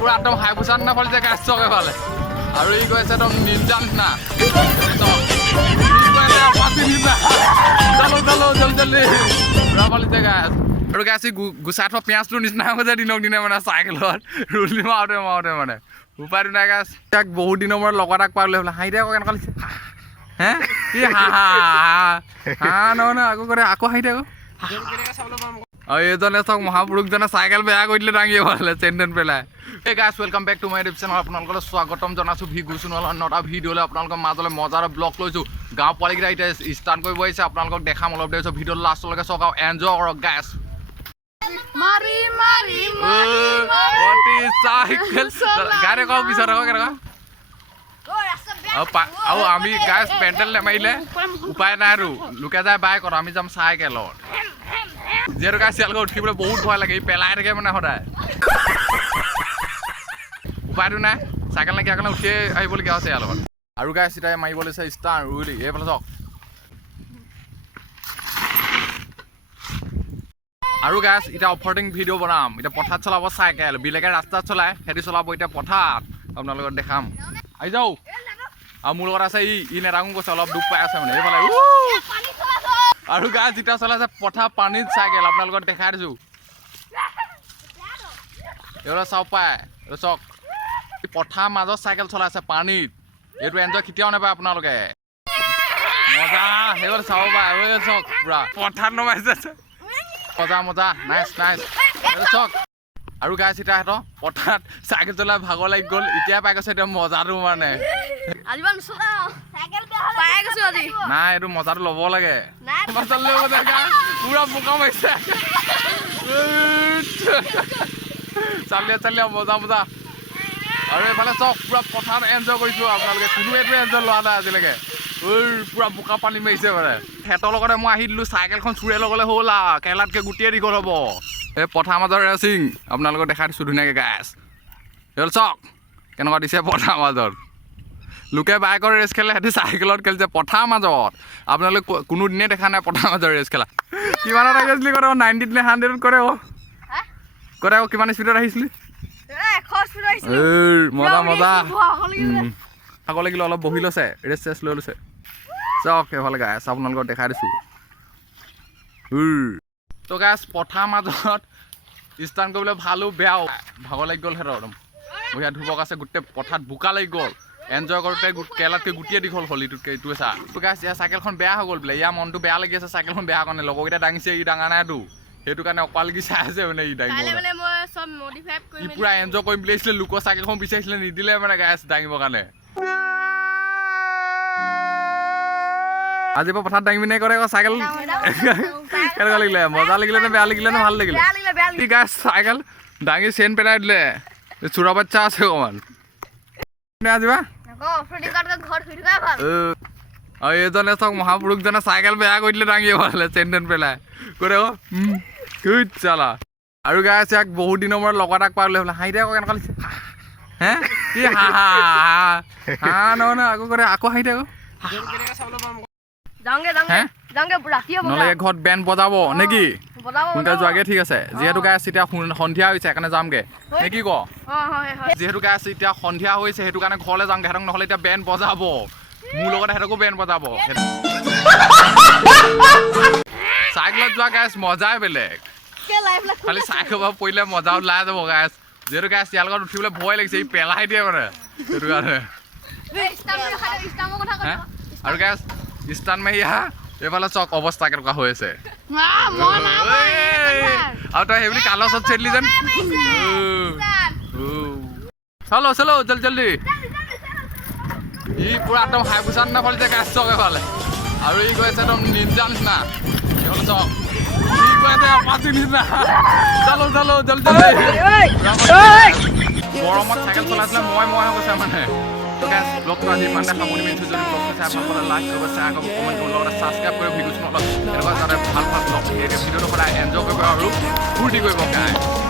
পুৰা একদম হাই পুচাৰ না ফলিছে গাছ চকে ফালে আৰু ই কৈছে একদম নিঞ্জা নিচিনা জলদি পুৰা ফলিছে গাছ আৰু গাছ গুচাই থোৱা পিঁয়াজটোৰ নিচিনা হৈ যায় দিনক দিনে মানে চাইকেলত ৰুলি মাৰোঁতে মানে উপায়টো নাই গাছ তাক বহুত দিনৰ মূৰত লগত তাক পালে বোলে হাঁহি থাকক কেনেকুৱা লাগিছে হে কি হা নহয় আকৌ কৰে আকৌ হাঁহি থাকক আৰু এইজনে চাওক মহাপুৰুষজনে চাইকেল বেয়া কৰি দিলে দাঙি পালে চেণ্ডেন পেলাই এই guys welcome back to my YouTube channel আপোনালোকলৈ স্বাগতম জনাইছোঁ ভিগু সোণোৱাল নটা ভিডিঅ'লৈ আপোনালোকৰ মাজলৈ মজাৰ ব্লগ লৈছোঁ গাঁও পোৱালিকেইটা এতিয়া ষ্টাৰ্ট কৰিব আহিছে আপোনালোকক দেখাম অলপ দেৰি ভিডিঅ'টো লাষ্টলৈকে চাওক আৰু এনজয় কৰক গাইজ গাড়ী কওক পিছত আকৌ কেনেকুৱা আৰু আমি গাইজ পেণ্ডেল নেমাৰিলে উপায় নাই আৰু লোকে যায় বাইকত আমি যাম চাইকেলত যিহেতু গাইজ ইয়ালৈকে উঠিবলৈ বহুত ভয় লাগে ই পেলাই থাকে মানে সদায় উপায়টো নাই চাইকেল নাইকিয়া কাৰণে উঠিয়ে আহিবলগীয়া হৈছে ইয়াৰ লগত আৰু গাইজ এতিয়া মাৰিব লৈছে ষ্টাৰ ৰুলি এইফালে চাওক আৰু গাইজ এতিয়া অফাৰটিং ভিডিঅ' বনাম এতিয়া পথাৰত চলাব চাইকেল বেলেগে ৰাস্তাত চলাই সিহঁতি চলাব এতিয়া পথাৰত আপোনালোকক দেখাম আহি যাওঁ আৰু মোৰ লগত আছে ই নেৰাঙো কৈছে অলপ দুখ পাই আছে মানে এইফালে আৰু গাইজ যেতিয়া চলাইছে পথাৰ পানীত চাইকেল আপোনালোকক দেখাই দিছোঁ এইফালে চাওক পায় এইটো চাওক পথাৰ মাজত চাইকেল চলাইছে পানীত এইটো এনজয় কেতিয়াও নাপায় আপোনালোকে মজা সেইফালে চাব পাৰে চাওক পুৰা পথাৰত নমাইছে মজা নাইচ চাওক আৰু গাইজ এতিয়া সিহঁতৰ পথাৰত চাইকেল চলাই ভাগৰ লাগি গ'ল এতিয়া পাই গৈছে এতিয়া মজাটো মানে নাই এইটো মজাটো ল'ব লাগে পুৰা বোকা মাৰিছে চালিয়া মজা আৰু এইফালে চাওক পুৰা পথাৰত এনজয় কৰিছোঁ আপোনালোকে কোনো এইটো এনজয় লোৱা নাই আজিলৈকে পুৰা বোকা পানী মাৰিছে মানে সিহঁতৰ লগতে মই আহি দিলোঁ চাইকেলখন চুৰে লগালে হ'ল আৰু কেৰেলাতকৈ গোটেই দীঘল হ'ব এই পথাৰ মাজৰ ৰেচিং আপোনালোকক দেখাই দিছোঁ ধুনীয়াকৈ গাইজ এইফালে চাওক কেনেকুৱা দিছে পথাৰ মাজত লোকে বাইকৰ ৰেচ খেলে সিহঁতি চাইকেলত খেলিছে পথাৰ মাজত আপোনালোকে কোনোদিনেই দেখা নাই পথাৰ মাজৰ ৰেচ খেলা কিমানত আহিছিলি কৰে 90 নে 100 কৰে আকৌ কিমান স্পীডত আহিছিলি মজা ভাগৰ লাগিলে অলপ বহি লৈছে ৰেষ্ট চেষ্ট লৈ লৈছে চাওক সেইফালে গাইজ আপোনালোকক দেখাই দিছোঁ তো গাইজ পথাৰ মাজত ষ্টাৰ্ট কৰিবলৈ ভালো বেয়াও ভাগৰ লাগি গ'ল সিহঁতৰ একদম বঢ়িয়া ধুবক আছে গোটেই পথাৰত বোকা লাগি গ'ল এনজয় কৰোঁতে কেৰেলাতকৈ গোটেই দীঘল হ'ল ইটোতকৈ ইটোৱে চা গাইজ ইয়াৰ চাইকেলখন বেয়া হৈ গ'ল বোলে ইয়াৰ মনটো বেয়া লাগি আছে চাইকেলখন বেয়া কাৰণে লগৰকেইটা দাঙিছে ই দাঙা নাইতো সেইটো কাৰণে অকালগি চাই আছে মানে ই দাঙিব ই পুৰা এনজয় কৰিম বুলি আহিছিলে লোকৰ চাইকেলখন বিচাৰিছিলে নিদিলে মানে গাইজ দাঙিবৰ কাৰণে আজিৰ পৰা পথাৰত দাঙিবি নাই কৰে আকৌ চাইকেল কেনেকুৱা লাগিলে মজা লাগিলে নে বেয়া লাগিলে নে ভাল লাগিলে গাইজ চাইকেল দাঙি চেন পেলাই দিলে চোৰা বাচ্চা আছে অকণমান আজিবা আৰু এইজনে চাওক মহাপুৰুষজনে চাইকেল বেয়া কৰি দিলে দাঙি পালে চেন পেলাই কৰে আকৌ চালা আৰু গাইজ ইয়াক বহুত দিনৰ মূৰত লগত তাক পালে বোলে হাঁহি থাকক কেনেকুৱা লাগিছে হে কি হা নহয় আকৌ কৰে আকৌ হাঁহি থাকক নহ'লে ঘৰত বেণ্ড বজাব নেকি সোনকালে যোৱাগে ঠিক আছে যিহেতু গাইজ এতিয়া সন্ধিয়া হৈছে সেইকাৰণে যামগে নে কি ক যিহেতু গাইজ এতিয়া সন্ধিয়া হৈছে সেইটো কাৰণে ঘৰলৈ যামগে সিহঁতক নহ'লে এতিয়া বেণ্ড বজাব মোৰ লগতে সিহঁতকো বেণ্ড বজাব চাইকেলত যোৱা গাইজ মজাই বেলেগ খালি চাইকেল পৰিলে মজা ওলাই যাব গাইজ যিহেতু গাইজ ইয়াৰ লগত উঠিবলৈ ভয় লাগিছে ই পেলাই দিয়ে মানে সেইটো কাৰণে আৰু গাইজ ষ্টাৰ্ট মাৰি আহা এইফালে চক অৱস্থা কেনেকুৱা হৈ আছে আৰু তই সেইবুলি কালৰ ওচৰত চেলিলি যেন চলো জল্দি ই পুৰা একদম হাই পুচাৰ না ফলিছে গাছ চক এইফালে আৰু ই কৈছে একদম নিঞ্জা নিচিনা এইফালে চক ই কৈছে আপাচি নিচিনা চলো জল্দি গৰমত চাইকেল চলাইছিলে মই কৈছে মানে ব্লগটো আজি ইমানতে সামৰি মাৰিছোঁ যদি ব্লগটো চাই আপোনালোকে লাইক কৰিব শ্বেয়াৰ কৰিব কমেণ্ট কৰিব লগতে ছাবস্ক্ৰাইব কৰিব ভিডিঅ' এনেকুৱা যাতে ভাল ব্লগ ভিডিঅ'টো সদায় এনজয় কৰিব আৰু ফূৰ্তি কৰিব গাই